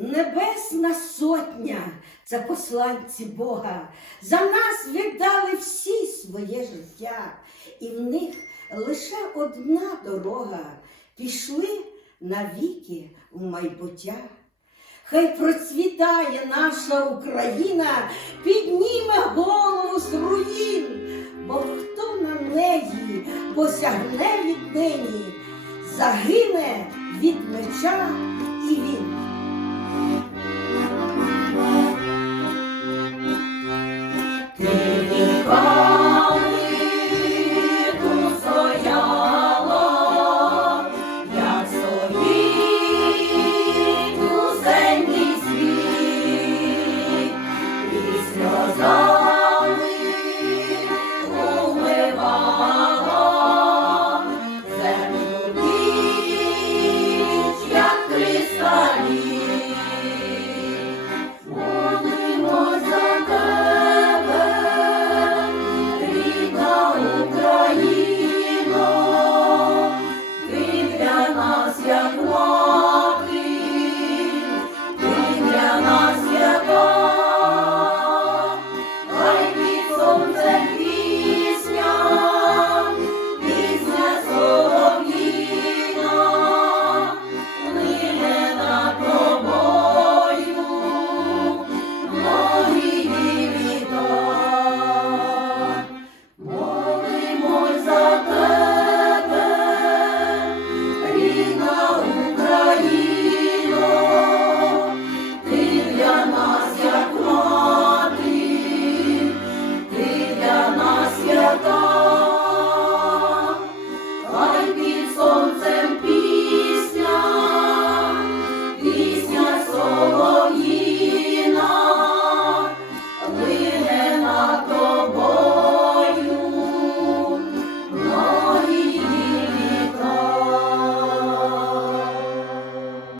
Небесна сотня це посланці Бога. За нас віддали всі своє життя, і в них лише одна дорога. Пішли навіки в майбуття. Хай процвітає наша Україна, підніме голову з руїн, бо хто на неї посягне віднині, загине від меча і він day.